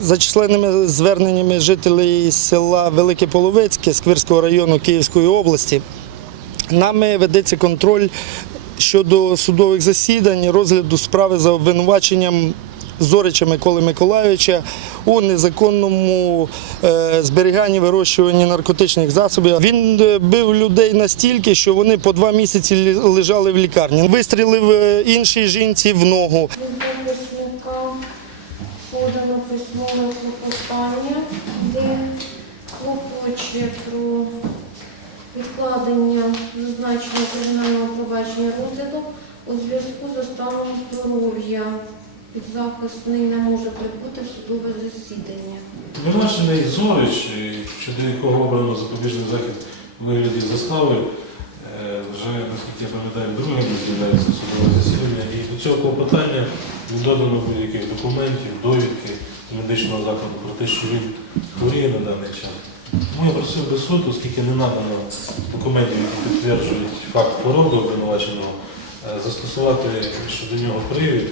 За численними зверненнями жителів села Велике Половецьке Сквирського району Київської області, нами ведеться контроль щодо судових засідань, розгляду справи за обвинуваченням Зорича Миколи Миколайовича у незаконному е, зберіганні вирощуванні наркотичних засобів. Він е, бив людей настільки, що вони по два місяці лежали в лікарні. Вистрілив е, іншій жінці в ногу. Подано письмове клопотання, де клопоче про відкладення зазначеного кримінального провадження розгляду у зв'язку з станом здоров'я. Підзахисний не може прибути в судове засідання. Виношений Зорич, е, щодо якого обрано запобіжний захід вигляді застави, е, вже, наскільки я пам'ятаю, другим розглядається судове засідання. І до цього клопотання не додано будь-яких документів, довідки з медичного закладу про те, що він хворіє на даний час. Тому я просив би суд, оскільки не надано документів, які підтверджують факт хвороби обвинуваченого, е, застосувати щодо нього привід,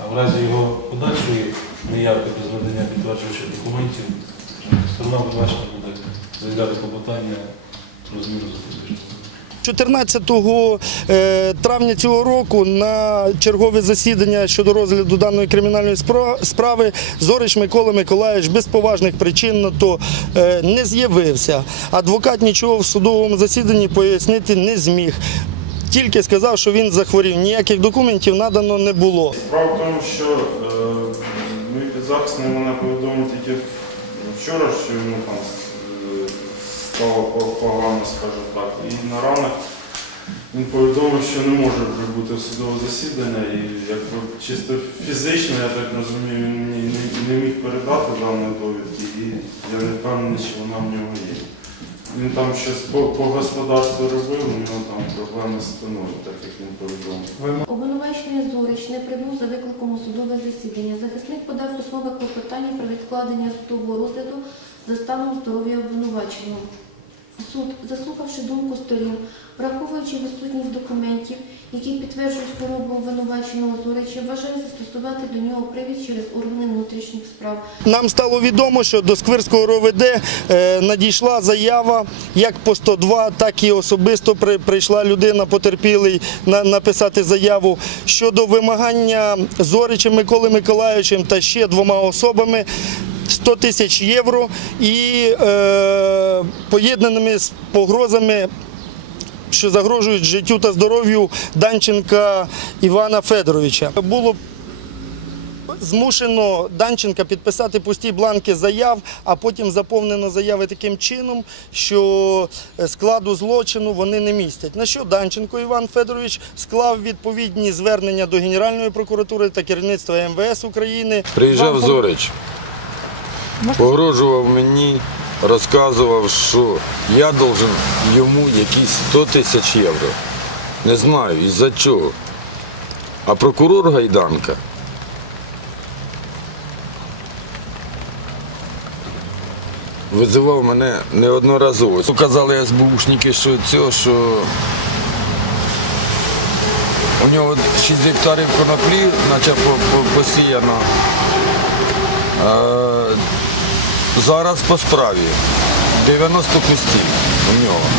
а в разі його подальшої неявки без надання підтверджуючих документів, сторона обвинувачена буде заявляти клопотання про зміну запобіжного. 14 е, травня цього року на чергове засідання щодо розгляду даної кримінальної справи Зорич Микола Миколаївич без поважних причин на то е, не з'явився. Адвокат нічого в судовому засіданні пояснити не зміг. Тільки сказав, що він захворів. Ніяких документів надано не було. Справа в тому, що е, мій підзахисний мене повідомив тільки вчора, що йому там погано, скажу так. І на ранок він повідомив, що не може прибути в судове засідання і якби чисто фізично, я так розумію, він мені не, не міг передати дані довідки і я не впевнений, чи вона в нього є. Він там щось по, по господарству робив, у нього там проблеми з спиною, так як він повідомив. Обвинувачений Зорич не прибув за викликом у судове засідання. Захисник подав письмове клопотання про відкладення судового розгляду за станом здоров'я обвинуваченого. Суд, заслухавши думку сторін, враховуючи відсутність документів, які підтверджують хворобу обвинуваченого Зорича, вважає застосувати до нього привід через органи внутрішніх справ. Нам стало відомо, що до Сквирського РОВД е, надійшла заява як по 102, так і особисто при- прийшла людина потерпілий на- написати заяву щодо вимагання Зоричем Миколи Миколайовичем та ще двома особами 100 тисяч євро і е, поєднаними з погрозами що загрожують життю та здоров'ю Данченка Івана Федоровича. Було змушено Данченка підписати пусті бланки заяв, а потім заповнено заяви таким чином, що складу злочину вони не містять. На що Данченко Іван Федорович склав відповідні звернення до Генеральної прокуратури та керівництва МВС України. Приїжджав Вам Зорич, погрожував мені, розказував, що я должен йому якісь 100 тисяч євро. Не знаю, із-за чого. А прокурор Гайданка визивав мене неодноразово. Казали СБУшники, що цього, що у нього 6 гектарів коноплі, наче по- по- посіяно. Зараз по справі 90 кустів у нього.